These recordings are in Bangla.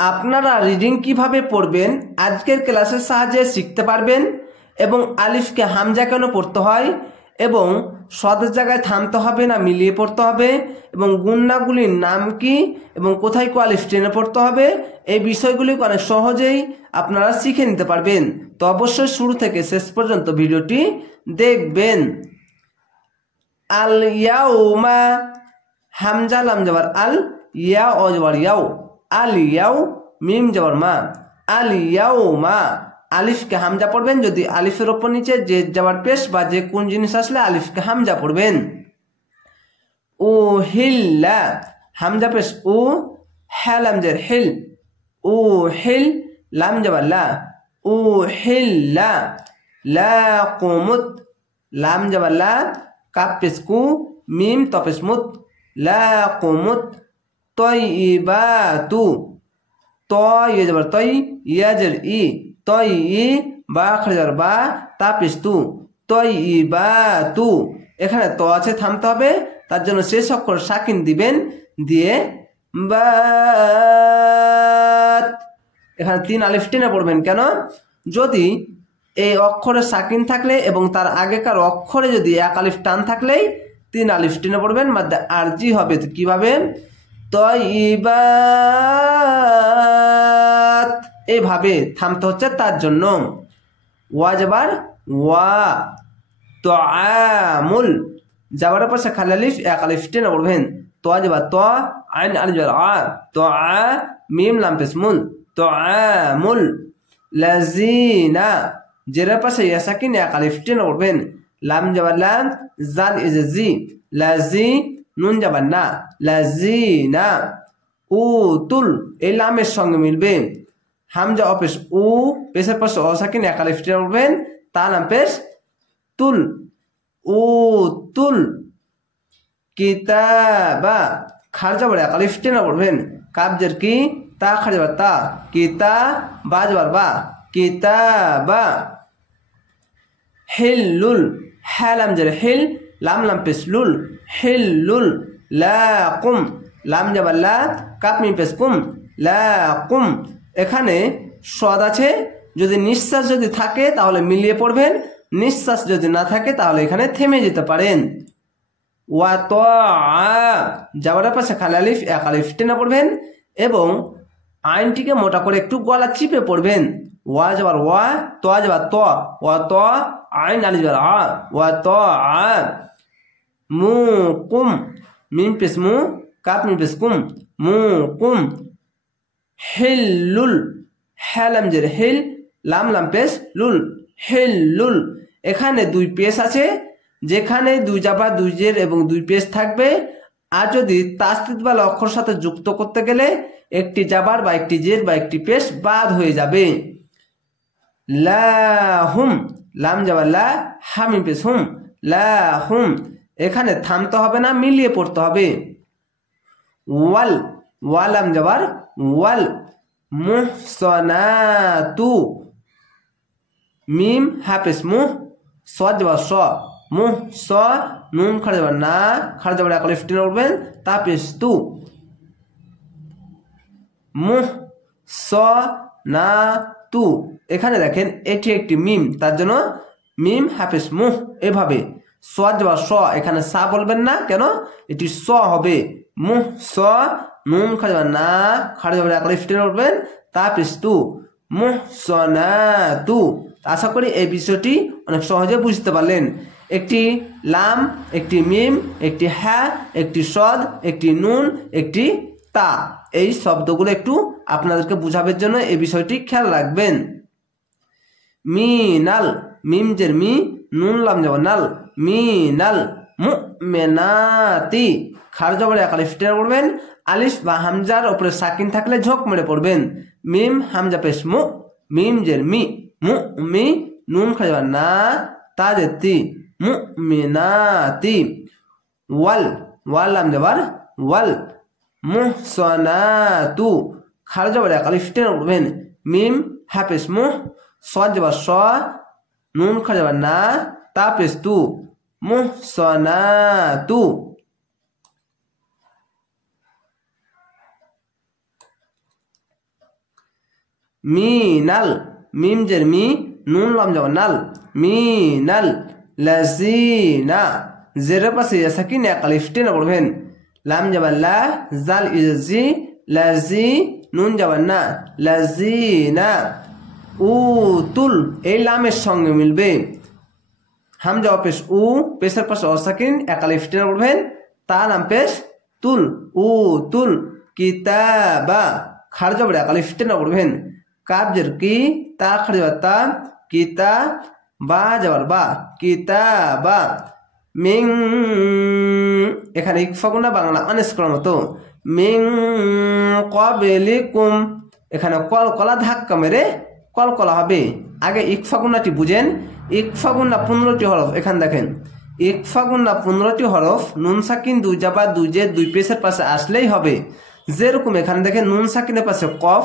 আপনারা রিডিং কিভাবে পড়বেন আজকের ক্লাসের সাহায্যে শিখতে পারবেন এবং আলিফকে হামজা কেন পড়তে হয় এবং সদের জায়গায় থামতে হবে না মিলিয়ে পড়তে হবে এবং গুণনাগুলির নাম কি এবং কোথায় কো আলিফ টেনে পড়তে হবে এই বিষয়গুলি অনেক সহজেই আপনারা শিখে নিতে পারবেন। তো অবশ্যই শুরু থেকে শেষ পর্যন্ত ভিডিওটি দেখবেন। আল ইয়াউমা হামজা লাম জবর আল, ইয়া ও জবর ইয়াও, আল ইয়াও মিম জবর মা, আল ইয়াউমা। আলিফকে হামজা পড়বেন যদি আলিফের ওপর নিচে যে জবর পেশ বা যে কোন জিনিস আসলে আলিফকে হামজা পড়বেন। ও হিল্লা হামজা পেশ ও, হ্যা লাম জের হিল, ও হিল লাম জবর লা, ও হিল্লা। লা কুমুত লাম জবর লা, কাপ পেশ কু, মিম তপেশ মুত, লা কুমুত। তয়্যিবাতু ত ইয়ে জবর তৈ, ইয়া জের ই, তৈ ই বা খরজার বা তা পেশ তু, তয়্যিবাতু। এখানে ত আছে থামতে হবে, তার জন্য শেষ অক্ষর সাকিন দিবেন, দিয়ে বাত। এখানে 3 আলিফ টেনে পড়বেন কেন? যদি এই অক্ষরে সাকিন থাকলে এবং তার আগেকার অক্ষরে যদি 1 আলিফ টান থাকলেই 3 আলিফ টেনে পড়বেন, মাদ্দা আরজি হবে। তো কিভাবে? তয়্যিবাত এইভাবে থামতে হচ্ছে, তার জন্য ওয়া জবর ওয়া। তুআমুল জবরের পাশে খালি আলিফ 1 আলিফ টেনে পড়বেন, তো জবর ত, আইন আলিফ জবর আ, তুআ মিম লাম পেশ মুল, তুআমুল। লাযিনা জেরের পাশে ইয়া সাকিন 1 আলিফ টেনে পড়বেন, লাম জবর লাম, জাল ইজ জি, লাজি নুন জবর না, লাযিনা। উতুল এই লামের সঙ্গে মিলবে, হামজা অপেশ উ, পেশের পাশে অসাকিন 1 আলিফ টেনে পড়বেন, তা লাম পেশ তুল, উতুল। কিতাবা খারজা বড় 1 আলিফ টেনে পড়বেন, কাবজের কি, তা খারজা তা, কিতা বা জবর বা, কিতাবা। হিল্লুল হ্যা লাম জের হিল, লাম লাম পেশ লুল, হিল্লুল। লাকুম লাম জবর লা, কাপ মিম পেশ কুম, লাকুম। এখানে সদ আছে, যদি নিঃশ্বাস যদি থাকে তাহলে মিলিয়ে পড়বেন, নিঃশ্বাস যদি না থাকে তাহলে এখানে থেমে যেতে পারেন। ওয়া ত জবরের পাশে খালি আলিফ 1 আলিফ টেনে পড়বেন এবং আইনটিকে মোটা করে একটু গলা চিপে পড়বেন। ওয়া জবর ওয়া, ত জবর ত, ওয়া ত আইন আলিফ জবর আ, ওয়া ত আ। মুকুম মিম পেশ মু, কাপ মিম পেশ কুম, মুকুম। হিল্লুল হ্যা লাম জের হিল, লাম লাম পেশ লুল, হিল্লুল। এখানে 2 পেশ আছে, যেখানে 2 জাবা 2 জের এবং 2 পেশ থাকবে। আর যদি তাসদিদ ওয়ালা অক্ষর সাথে যুক্ত করতে গেলে একটি জাবার বা একটি জের বা একটি পেশ বাদ হয়ে যাবে। লাহুম লাম জবর লা, হা মিম পেশ হুম, লাহুম। এখানে থামতে হবে না, মিলিয়ে পড়তে হবে। ওয়াল ওয়া লাম জবর ওয়াল, মুহসানাতু মিম হা পেশ মুহ, সদ জবর স, মুহ স, নুন খারজা জবর না, খারজা জবর 1 আলিফ টেনে পড়বেন, তা পেশ তু, মুহ স না তু। এখানে দেখেন এটি একটি মিম, তার জন্য মিম হাফেজ মুহ এভাবে। সদ জবর স, এখানে সা বলবেন না, কেন? এটি স হবে। মুহ স, নুন খারজা জবর না, খারজা জবর 1 আলিফ টেনে পড়বেন, তা পেশ তু, মুহসানাতু। আশা করি এই বিষয়টি অনেক সহজে বুঝতে পারলেন। একটি লাম, একটি মিম, একটি হ্যা, একটি সদ, একটি নুন, একটি তা, এই শব্দগুলো একটু আপনাদেরকে বুঝাবার জন্য এই বিষয়টি খেয়াল রাখবেন। মিনাল মিম জের মি, নুন লাম জবর নাল, মিনাল। মুমিনাতি খারজা বড় 1 আলিফ টেনে পড়বেন, আলিফ বা হামজার উপরে সাকিন থাকলে ঝোঁক মেরে পড়বেন। মিম হামজা পেশ মু, মিম জের মি, মু মি, নুন খারজা না, তা জের তি, মুমিনাতি। ওয়াল ওয়াল লাম জবর ওয়াল, মুহসানাতু খারজা বড় 1 আলিফ টেনে পড়বেন, মিম হা পেশ মুহ, সদ জবর স, নুন খারজা জবর না, তা পেশ তু, মুহসানাতু। মিনাল, মিম জের মি, নুন লাম যাবার নাল, মিনাল লাজিনা, জেরের পাশে ইয়া সাকিন এক আলিফ টেনে পড়বেন, লাম যাবার লা, জাল ইজি, লাজি, নুন যাবার না, লাজিনা, উতুল এই লামের সঙ্গে মিলবে, হামজা পেশ উ, পেশের পাশে অসাকিন এক আলিফ টেনে পড়বেন, তা লাম পেশ তুল, উতুল কিতাবা, খারজ যাবার এক আলিফ টেনে পড়বেন, কাব জের কি, তা খারজ যাবার তা, কিতা, বা যাবার বা, কিতাবা, মিং এখানে ইকফা গুণা বাংলা অনেস করার মতো, মিং ক্বাবলিকুম এখানে কলকলা ধাক্কা মেরে কলকলা হবে। আগে ইকফা গুণাটি বুঝেন, ইকফা গুণা 15টি হরফ, এখানে দেখেন ইকফা গুণা 15টি হরফ, নুন সাকিন দুই জাবা দুই জের দুই পেশের পাশে আসলেই হবে। যেরকম এখানে দেখেন নুন সাকিনের পাশে কফ,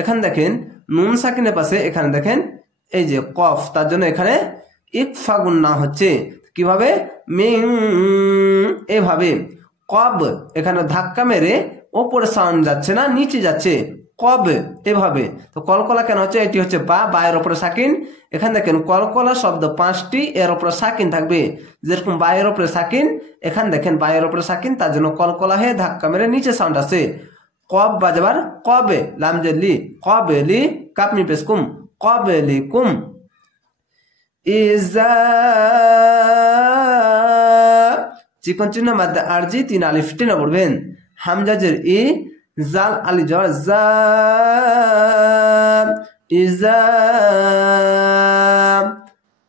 এখানে দেখেন নুন সাকিনের পাশে এখানে দেখেন এই যে কফ, তার জন্য এখানে ইকফা গুণা হচ্ছে। কিভাবে? মিং এভাবে, কব এখানে ধাক্কা মেরে ওপরে সাউন্ড যাচ্ছে না, নিচে যাচ্ছে, কব এভাবে। তো কলকলা কেন হচ্ছে? এটি হচ্ছে বা, বায়ের ওপরে সাকিন। এখানে দেখেন কলকলা শব্দ 5টি, এর ওপরে সাকিন থাকবে। যেরকম বায়ের ওপরে সাকিন, এখানে দেখেন বায়ের ওপরে সাকিন, তার জন্য কলকলা হয়ে ধাক্কা মেরে নিচে সাউন্ড আছে। কব বাজাবার কবে, লাম জেলি কবেলি, কাপমি পেসকুম কবেলিকুম, ইজা চিকন চিহ্ন মাদ্দা আরজি 3 আলিফ টেনে পড়বেন, হামজা জের ই, জাল আলি জবর জা, ইজা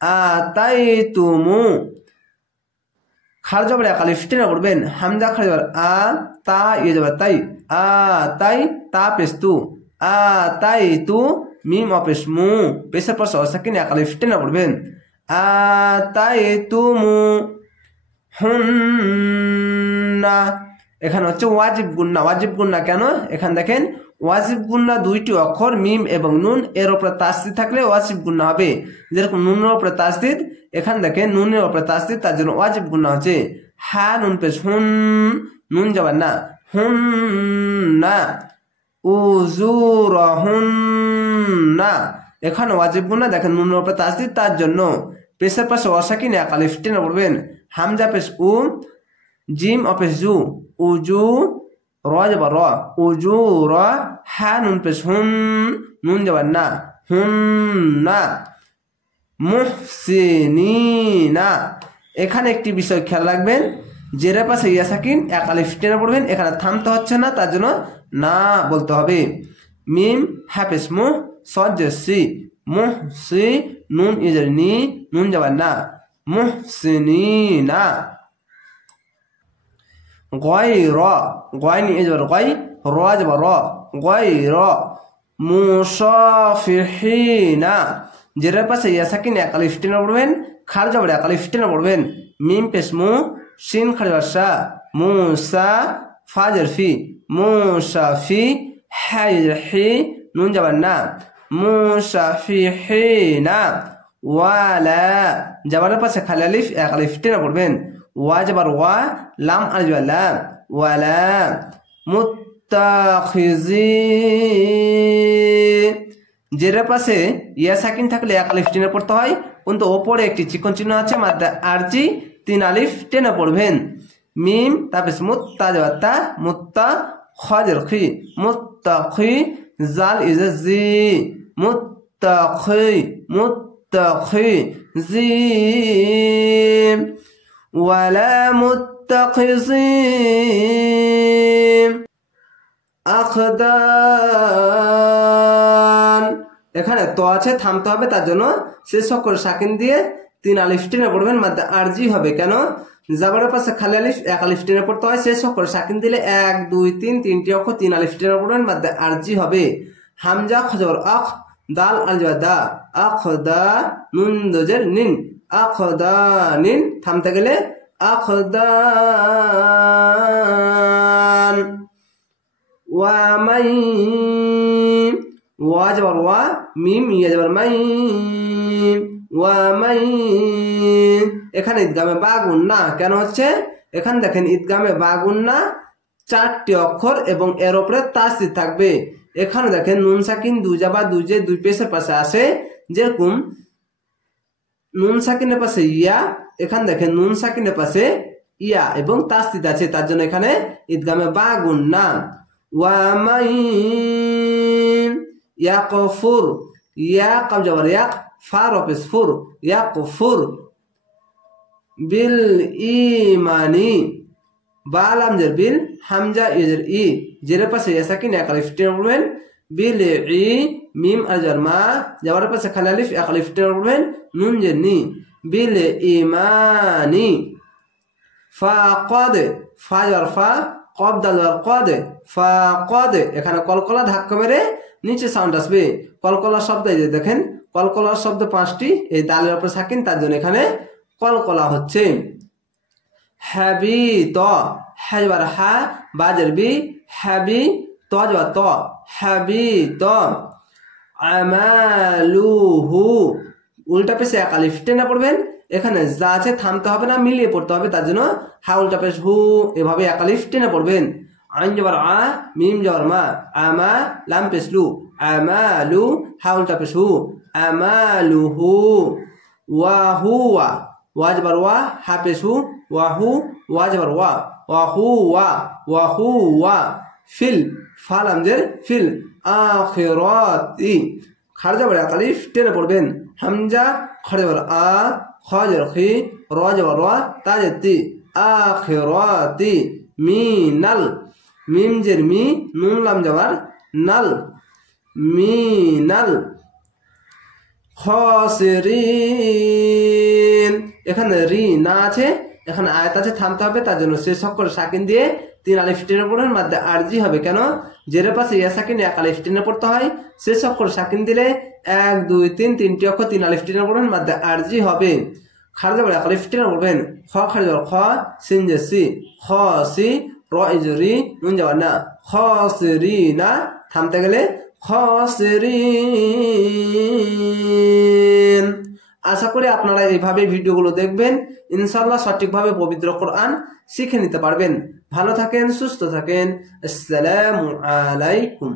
আতাইতুমু, খার জবর এক আলিফ টেনে পড়বেন, হামজা খার জবর আ, তা ইয়ে যাবার তাই, আ তাই, তা পেস্তু, আ তাই তু, মিম অপেশ মু, পেশের পর সাকিন এক আলিফ টেনে পড়বেন, আ তাই তুমু হুন্না, এখানে হচ্ছে ওয়াজিব গুন্না। ওয়াজিব গুন্না কেন? এখানে দেখেন ওয়াজিব গুন্না 2টি অক্ষর মিম এবং নুন, এর উপরে তাসদিদ থাকলে ওয়াজিব গুন্না হবে। যেরকম নুনের উপরে তাসদিদ, এখানে দেখেন নুনের উপরে তাসদিদ, তার জন্য ওয়াজিব গুন্না হচ্ছে। হা নুন পেশ হুন, নুন যাবার না, হুন না, উজুরহুন্না, এখানে ওয়াজিব গুন্না, দেখেন নুনের উপরে তাসদিদ, তার জন্য পেশের পাশে অসাকিন এক আলিফ টেনে পড়বেন, হামজা পেশ উ, জিম অপেশ জু, উজু, র যাবার র, উজু র, হা নুন পেশ হুন, নুন যাবার না, হুন না, মুহসিনিনা। এখানে একটি বিষয় খেয়াল রাখবেন, জেরের পাশে ইয়া সাকিন এক আলিফ টেনে পড়বেন, এখানে থামতে হচ্ছে না, তার জন্য না বলতে হবে। মিম হাফেজ মুহ, সদ সি, মুহ সি, নুন ইজের নি, নুন যাবার না, মুহসিনিনা। গয়র, গয় নি যাবার গয়, র যাবার র, গয়র, মুসাফিহিনা, জেরের পাশে ইয়া সাকিন এক আলিফ টেনে পড়বেন, খার যাবার এক আলিফ টেনে পড়বেন, মিম পেশ মু, শিন খার যাবার সা, মুসা, ফাজের ফি, মুসাফি, হাইর হি, নুন যাবার না, মুসাফিহিনা। ওয়ালা যাবারের পাশে খালি আলিফ এক আলিফ টেনে পড়বেন, ওয়া যাবার ওয়া, লাম আলিফ লা, ওয়ালা, মুত্তাখিজি, জেরের পাশে ইয়া সাকিন থাকলে এক আলিফ টেনে পড়তে হয়, কিন্তু ওপরে একটি চিকন চিহ্ন আছে মাদ্দা আরজি 3 আলিফ টেনে পড়বেন। মিম তারপর মুত্তা যাবার তা, মুত্তা, খাজের খি, মুত্তাখি, জাল ইজা জি, মুত্তাখি, মুত্তাখি জি, ওয়ালা মুত্তাখিজি আখদান, এখানে তো আছে, থামতে হবে, তার জন্য শেষ অক্ষর সাকিন দিয়ে 3 আলিফ টেনে পড়বেন, মাদ্দা আরজি হবে। কেন? জাবারের পাশে খালি আলিফ এক আলিফ টেনে পড়তে হয়, শেষ অক্ষর সাকিন দিলে 1 2 3 3টি অক্ষর 3 আলিফ টেনে পড়বেন, মাদ্দা আরজি হবে। হামজা খজবর আখ, দাল আলজা দা, আখদা, নুন দজের নিন, আখদা নিন, থামতে গেলে আখদান। ওয়া মাই, ওয়া যাবার ওয়া, মিম ইয়া যাবার মাই, ওয়া মাই, এখানে ঈদগামে বা গুন্না কেন হচ্ছে? এখানে দেখেন ঈদগামে বা গুন্না 4টি অক্ষর এবং এর উপরে তাসদিদ থাকবে। এখানে দেখেন নুন সাকিন দুজা বা দুজে দুই পেশের পাশে আসে, যেরকম নুন সাকিনের পাশে ইয়া, এখানে দেখেন নুন সাকিনের পাশে ইয়া এবং তাসদিদ আছে, তার জন্য এখানে ঈদগামে বা গুন্না। ওয়া মাইন ইয়াকফুর, ইয়া কাম জবর ইয়াক, ফা রপেস ফুর, ইয়াকফুর বিল ইমানি, বা লাম জের বিল, হামজা ইজের ই, জেরের পাশে ইয়া সাকিন এক আলিফ টেনে পড়বেন, বিল ই মিম আজর মা, জবরের পাশে খালি আলিফ এক আলিফ টেনে পড়বেন, নুন জের নি, বিল ইমানি। ফাকাদ, ফা জবর ফা, কব দাল জবর কদ, ফাকাদ, এখানে কলকলা ধাক্কা মেরে নিচে সাউন্ড আসবে। কলকলা শব্দ এই যে দেখেন, কলকলার শব্দ 5টি, এই দালের উপরে সাকিন, তার জন্য এখানে কলকলা হচ্ছে। হ্যাবি ত, হ্যা জবর হা, বা জের বি, হ্যাবি ত জবর ত, হ্যাবি ত। আমালুহু, উল্টা পেশে এক আলিফ টেনে পড়বেন, এখানে যা আছে থামতে হবে না, মিলিয়ে পড়তে হবে, তার জন্য হা উল্টা পেশ হু, এভাবে এক আলিফ টেনে পড়বেন। আইন জবর আ, মিম জবর মা, আমা লাম পেশ লু, আমালু, হা উল্টা পেশ হু, আমালুহু। ওয়া হুয়া, ওয়া জবর ওয়া, হা পেশ হু, ওয়া হু, ওয়া জবর ওয়া, ওয়া হু ওয়া, ওয়া হু ওয়া। ফিল, ফা লাম জের ফিল, আখিরাতি, খারজা বলে এক আলিফ টেনে পড়বেন। হামজা খরজা বলে আ, খ জের খি, র জবর র, তা জের তি, আখিরাতি। মিনাল, মিম জের মি, নুন লাম জবর নাল, মিনাল খাসিরিন। এখানে রি না আছে, এখানে আয়াত আছে, থামতে হবে, তার জন্য শেষ অক্ষর সাকিন দিয়ে 3 আলিফ টেনে পড়বেন, মাদ্দে আরজি হবে। কেন? জেরের পাশে ইয়া সাকিন এক আলিফ টেনে পড়তে হয়, শেষ অক্ষর সাকিন দিলে 1 2 3 তিনটি অক্ষর 3 আলিফ টেনে পড়বেন, মাদ্দে আরজি হবে। খারজা বলে এক আলিফ টেনে পড়বেন, খ খারজা খ, সিন জে সি, খ সি, র ইজরি, নুন যাওয়া না, খাসিরিনা, থামতে গেলে খাসিরিন। আশা করি আপনারা এইভাবে ভিডিওগুলো দেখবেন, ইনশাআল্লাহ সঠিকভাবে পবিত্র কোরআন শিখে নিতে পারবেন। ভালো থাকেন, সুস্থ থাকেন। আসসালামু আলাইকুম।